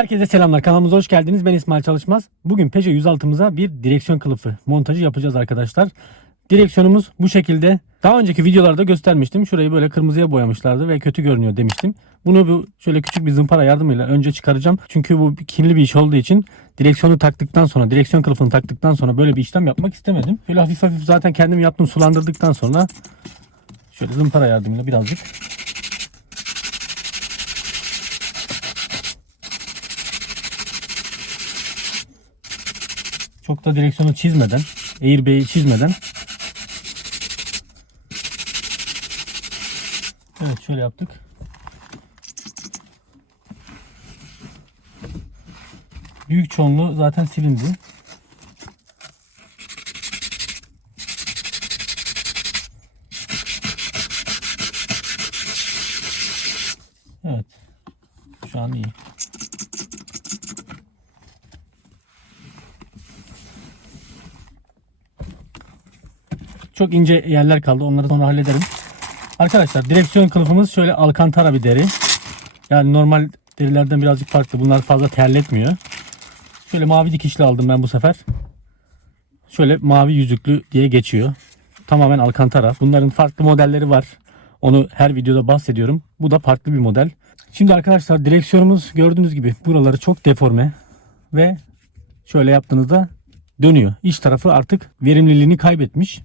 Herkese selamlar. Kanalımıza hoş geldiniz. Ben İsmail Çalışmaz. Bugün Peugeot 106'mıza bir direksiyon kılıfı montajı yapacağız arkadaşlar. Direksiyonumuz bu şekilde. Daha önceki videolarda göstermiştim. Şurayı böyle kırmızıya boyamışlardı ve kötü görünüyor demiştim. Bunu bu şöyle küçük bir zımpara yardımıyla önce çıkaracağım. Çünkü bu kirli bir iş olduğu için direksiyonu taktıktan sonra, direksiyon kılıfını taktıktan sonra böyle bir işlem yapmak istemedim. Şöyle hafif hafif zaten kendim yaptım sulandırdıktan sonra şöyle zımpara yardımıyla birazcık Çok da direksiyonu çizmeden, airbag'i çizmeden. Evet şöyle yaptık. Büyük çoğunluğu zaten silindi. Evet. Şu an iyi. Çok ince yerler kaldı. Onları sonra hallederim. Arkadaşlar direksiyon kılıfımız şöyle alkantara bir deri. Yani normal derilerden birazcık farklı. Bunlar fazla terletmiyor. Şöyle mavi dikişli aldım ben bu sefer. Şöyle mavi yüzüklü diye geçiyor. Tamamen alkantara. Bunların farklı modelleri var. Onu her videoda bahsediyorum. Bu da farklı bir model. Şimdi arkadaşlar direksiyonumuz gördüğünüz gibi buraları çok deforme ve şöyle yaptığınızda dönüyor. İç tarafı artık verimliliğini kaybetmiş.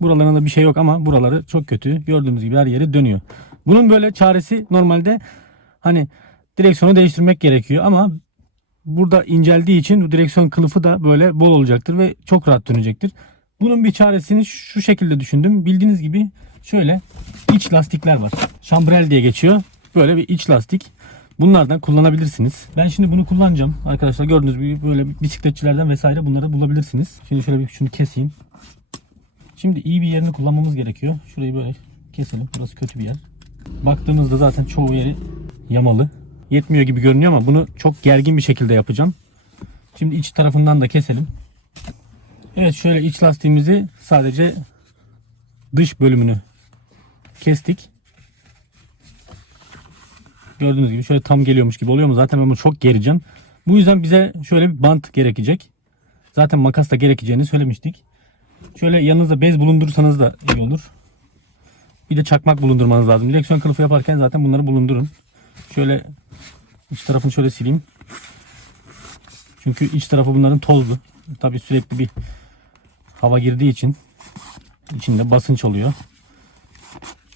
Buralarında bir şey yok ama buraları çok kötü. Gördüğünüz gibi her yeri dönüyor. Bunun böyle çaresi normalde hani direksiyonu değiştirmek gerekiyor ama burada inceldiği için bu direksiyon kılıfı da böyle bol olacaktır ve çok rahat dönecektir. Bunun bir çaresini şu şekilde düşündüm. Bildiğiniz gibi şöyle iç lastikler var. Şambrel diye geçiyor. Böyle bir iç lastik. Bunlardan kullanabilirsiniz. Ben şimdi bunu kullanacağım. Arkadaşlar gördüğünüz gibi böyle bisikletçilerden vesaire bunları bulabilirsiniz. Şimdi şöyle bir şunu keseyim. Şimdi iyi bir yerini kullanmamız gerekiyor. Şurayı böyle keselim. Burası kötü bir yer. Baktığımızda zaten çoğu yeri yamalı. Yetmiyor gibi görünüyor ama bunu çok gergin bir şekilde yapacağım. Şimdi iç tarafından da keselim. Evet şöyle iç lastiğimizi sadece dış bölümünü kestik. Gördüğünüz gibi şöyle tam geliyormuş gibi oluyor mu? Zaten ben bunu çok gereceğim. Bu yüzden bize şöyle bir bant gerekecek. Zaten makas da gerekeceğini söylemiştik. Şöyle yanınızda bez bulundurursanız da iyi olur. Bir de çakmak bulundurmanız lazım. Direksiyon kılıfı yaparken zaten bunları bulundurun. Şöyle iç tarafını şöyle sileyim. Çünkü iç tarafı bunların tozlu. Tabi sürekli bir hava girdiği için içinde basınç oluyor.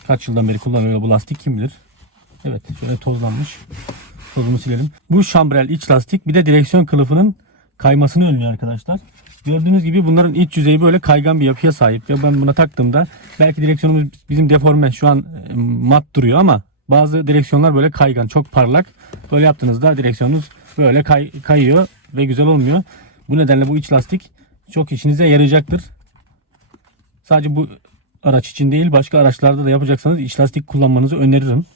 Kaç yıldan beri kullanılıyor bu lastik kim bilir. Evet şöyle tozlanmış. Tozunu silelim. Bu şambrel iç lastik bir de direksiyon kılıfının kaymasını önlüyor arkadaşlar. Gördüğünüz gibi bunların iç yüzeyi böyle kaygan bir yapıya sahip. Ya ben buna taktığımda belki direksiyonumuz bizim deforme şu an e, mat duruyor ama bazı direksiyonlar böyle kaygan, çok parlak. Böyle yaptığınızda direksiyonunuz böyle kay, kayıyor ve güzel olmuyor. Bu nedenle bu iç lastik çok işinize yarayacaktır. Sadece bu araç için değil başka araçlarda da yapacaksanız iç lastik kullanmanızı öneririm.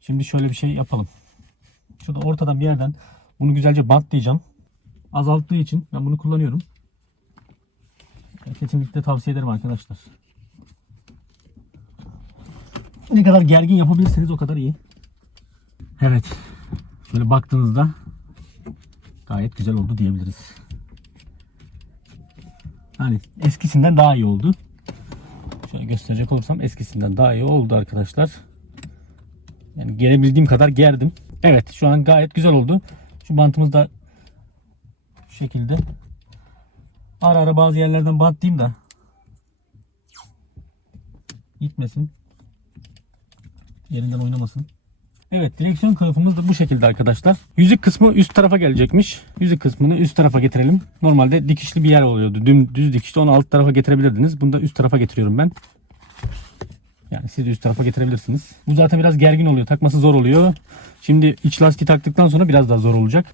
Şimdi şöyle bir şey yapalım. Şurada ortadan bir yerden bunu güzelce bantlayacağım azalttığı için ben bunu kullanıyorum. Kesinlikle tavsiye ederim arkadaşlar. Ne kadar gergin yapabilirseniz o kadar iyi. Evet. Şöyle baktığınızda gayet güzel oldu diyebiliriz. Hani eskisinden daha iyi oldu. Şöyle gösterecek olursam eskisinden daha iyi oldu arkadaşlar. Yani gerebildiğim kadar gerdim. Evet şu an gayet güzel oldu. Şu bantımız da şekilde. Ara ara bazı yerlerden bantlayayım da gitmesin. Yerinden oynamasın. Evet direksiyon kılıfımız da bu şekilde arkadaşlar. Yüzük kısmı üst tarafa gelecekmiş. Yüzük kısmını üst tarafa getirelim. Normalde dikişli bir yer oluyordu. Düm, düz dikişli onu alt tarafa getirebilirdiniz. Bunu da üst tarafa getiriyorum ben. Yani siz de üst tarafa getirebilirsiniz. Bu zaten biraz gergin oluyor. Takması zor oluyor. Şimdi iç lastiği taktıktan sonra biraz daha zor olacak.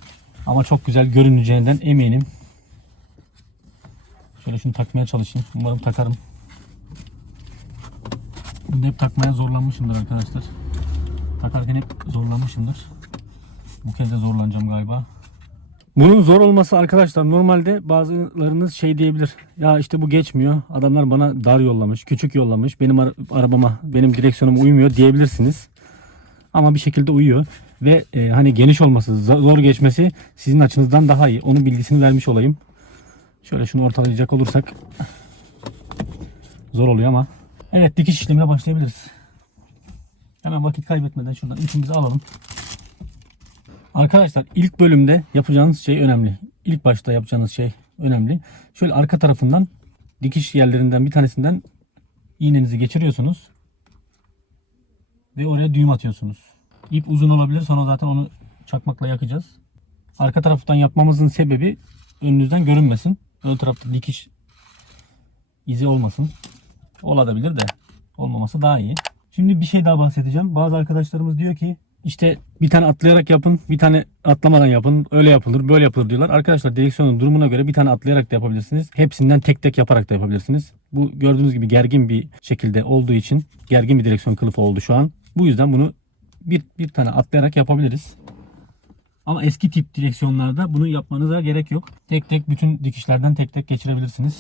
Ama çok güzel görüneceğinden eminim. Şöyle şunu takmaya çalışayım. Umarım takarım. Bunu hep takmaya zorlanmışımdır arkadaşlar. Takarken hep zorlanmışımdır. Bu kez de zorlanacağım galiba. Bunun zor olması arkadaşlar normalde bazılarınız şey diyebilir. Ya işte bu geçmiyor. Adamlar bana dar yollamış, küçük yollamış. Benim ara- arabama, benim direksiyonuma uymuyor diyebilirsiniz. Ama bir şekilde uyuyor. Ve e, hani geniş olması, zo- zor geçmesi sizin açınızdan daha iyi. Onun bilgisini vermiş olayım. Şöyle şunu ortalayacak olursak zor oluyor ama. Evet dikiş işlemine başlayabiliriz. Hemen vakit kaybetmeden şuradan ipimizi alalım. Arkadaşlar ilk bölümde yapacağınız şey önemli. İlk başta yapacağınız şey önemli. Şöyle arka tarafından dikiş yerlerinden bir tanesinden iğnenizi geçiriyorsunuz. Ve oraya düğüm atıyorsunuz. İp uzun olabilir. Sonra zaten onu çakmakla yakacağız. Arka taraftan yapmamızın sebebi önünüzden görünmesin. Ön tarafta dikiş izi olmasın. Olabilir de olmaması daha iyi. Şimdi bir şey daha bahsedeceğim. Bazı arkadaşlarımız diyor ki işte bir tane atlayarak yapın, bir tane atlamadan yapın. Öyle yapılır, böyle yapılır diyorlar. Arkadaşlar direksiyonun durumuna göre bir tane atlayarak da yapabilirsiniz. Hepsinden tek tek yaparak da yapabilirsiniz. Bu gördüğünüz gibi gergin bir şekilde olduğu için gergin bir direksiyon kılıfı oldu şu an. Bu yüzden bunu bir, bir tane atlayarak yapabiliriz. Ama eski tip direksiyonlarda bunu yapmanıza gerek yok. Tek tek bütün dikişlerden tek tek geçirebilirsiniz.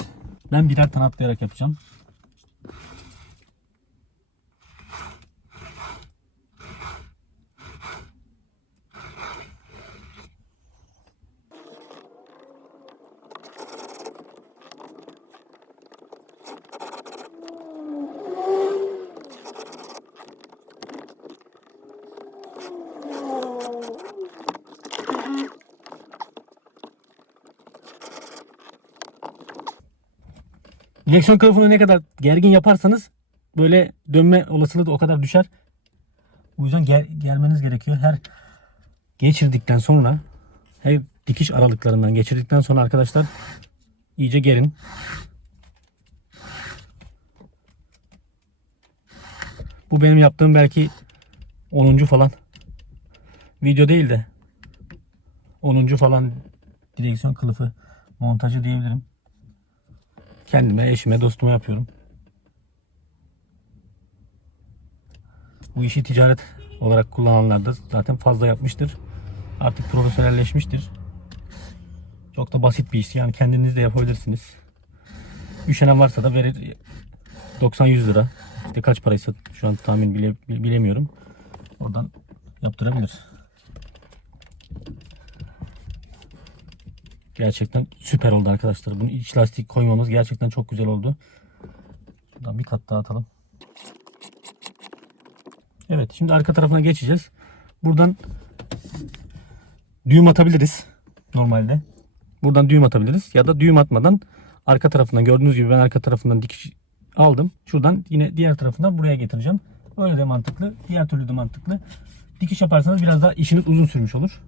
Ben birer tane atlayarak yapacağım. Direksiyon kılıfını ne kadar gergin yaparsanız böyle dönme olasılığı da o kadar düşer. Bu yüzden ger germeniz gerekiyor. Her geçirdikten sonra her dikiş aralıklarından geçirdikten sonra arkadaşlar iyice gerin. Bu benim yaptığım belki 10. falan. Video değil de 10. falan direksiyon kılıfı montajı diyebilirim. Kendime, eşime, dostuma yapıyorum. Bu işi ticaret olarak kullananlar da zaten fazla yapmıştır. Artık profesyonelleşmiştir. Çok da basit bir iş. Yani kendiniz de yapabilirsiniz. Üşenen varsa da verir 90-100 lira. İşte kaç paraysa şu an tahmin bile, bilemiyorum. Oradan yaptırabilir. Gerçekten süper oldu arkadaşlar. Bunu iç lastik koymamız gerçekten çok güzel oldu. Şuradan bir kat daha atalım. Evet şimdi arka tarafına geçeceğiz. Buradan düğüm atabiliriz normalde. Buradan düğüm atabiliriz ya da düğüm atmadan arka tarafından gördüğünüz gibi ben arka tarafından dikiş aldım. Şuradan yine diğer tarafından buraya getireceğim. Öyle de mantıklı. Diğer türlü de mantıklı. Dikiş yaparsanız biraz daha işiniz uzun sürmüş olur.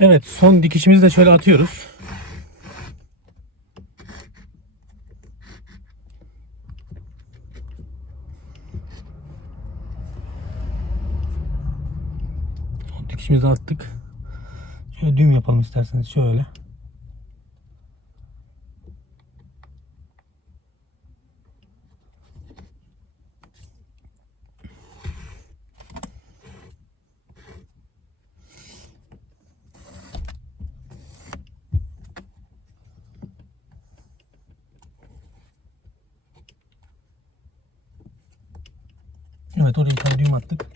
Evet son dikişimizi de şöyle atıyoruz. Son dikişimizi attık. Şöyle düğüm yapalım isterseniz şöyle. Evet oraya bir tane düğüm attık.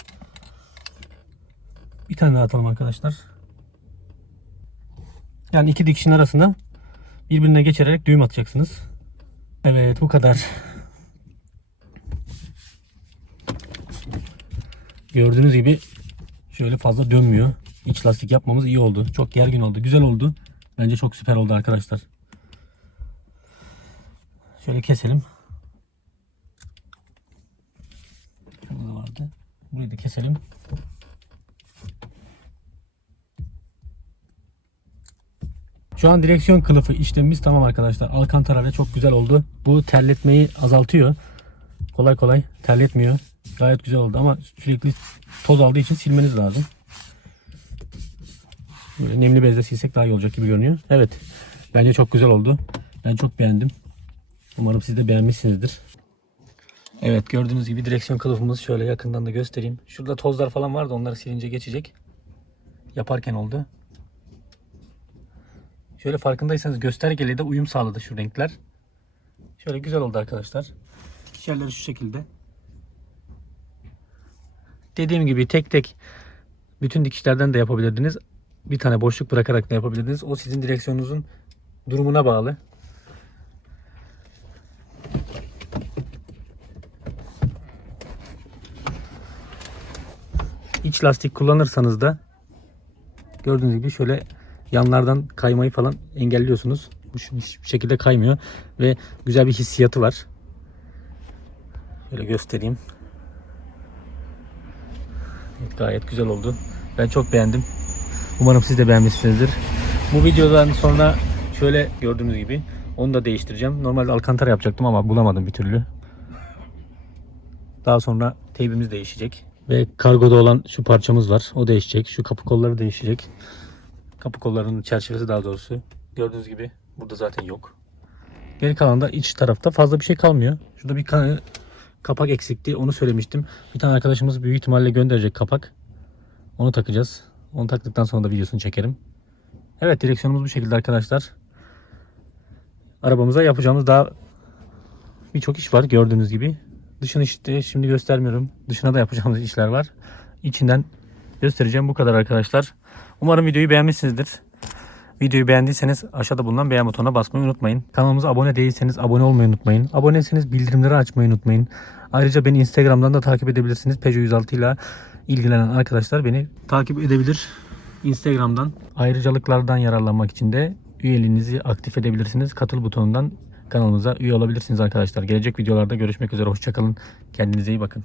Bir tane daha atalım arkadaşlar. Yani iki dikişin arasında birbirine geçirerek düğüm atacaksınız. Evet bu kadar. Gördüğünüz gibi şöyle fazla dönmüyor. İç lastik yapmamız iyi oldu. Çok gergin oldu. Güzel oldu. Bence çok süper oldu arkadaşlar. Şöyle keselim. Vardı. Burayı da keselim. Şu an direksiyon kılıfı işlemimiz tamam arkadaşlar. Alcantara ile çok güzel oldu. Bu terletmeyi azaltıyor. Kolay kolay terletmiyor. Gayet güzel oldu ama sürekli toz aldığı için silmeniz lazım. Böyle nemli bezle silsek daha iyi olacak gibi görünüyor. Evet. Bence çok güzel oldu. Ben çok beğendim. Umarım siz de beğenmişsinizdir. Evet gördüğünüz gibi direksiyon kılıfımızı şöyle yakından da göstereyim. Şurada tozlar falan vardı onları silince geçecek. Yaparken oldu. Şöyle farkındaysanız göstergeliğe de uyum sağladı şu renkler. Şöyle güzel oldu arkadaşlar. Dikiş şu şekilde. Dediğim gibi tek tek bütün dikişlerden de yapabilirdiniz. Bir tane boşluk bırakarak da yapabilirdiniz. O sizin direksiyonunuzun durumuna bağlı. İç lastik kullanırsanız da gördüğünüz gibi şöyle yanlardan kaymayı falan engelliyorsunuz. Bu hiçbir şekilde kaymıyor ve güzel bir hissiyatı var. Şöyle göstereyim. Evet, gayet güzel oldu. Ben çok beğendim. Umarım siz de beğenmişsinizdir. Bu videodan sonra şöyle gördüğünüz gibi onu da değiştireceğim. Normalde alkantara yapacaktım ama bulamadım bir türlü. Daha sonra teybimiz değişecek. Ve kargoda olan şu parçamız var. O değişecek. Şu kapı kolları değişecek. Kapı kollarının çerçevesi daha doğrusu. Gördüğünüz gibi burada zaten yok. Geri kalan da iç tarafta fazla bir şey kalmıyor. Şurada bir kapak eksikti. Onu söylemiştim. Bir tane arkadaşımız büyük ihtimalle gönderecek kapak. Onu takacağız. Onu taktıktan sonra da videosunu çekerim. Evet direksiyonumuz bu şekilde arkadaşlar. Arabamıza yapacağımız daha birçok iş var gördüğünüz gibi. Dışını işte şimdi göstermiyorum. Dışına da yapacağımız işler var. İçinden göstereceğim bu kadar arkadaşlar. Umarım videoyu beğenmişsinizdir. Videoyu beğendiyseniz aşağıda bulunan beğen butonuna basmayı unutmayın. Kanalımıza abone değilseniz abone olmayı unutmayın. Aboneyseniz bildirimleri açmayı unutmayın. Ayrıca beni Instagram'dan da takip edebilirsiniz. Peugeot 106 ile ilgilenen arkadaşlar beni takip edebilir Instagram'dan. Ayrıcalıklardan yararlanmak için de üyeliğinizi aktif edebilirsiniz. Katıl butonundan kanalımıza üye olabilirsiniz arkadaşlar. Gelecek videolarda görüşmek üzere. Hoşçakalın. Kendinize iyi bakın.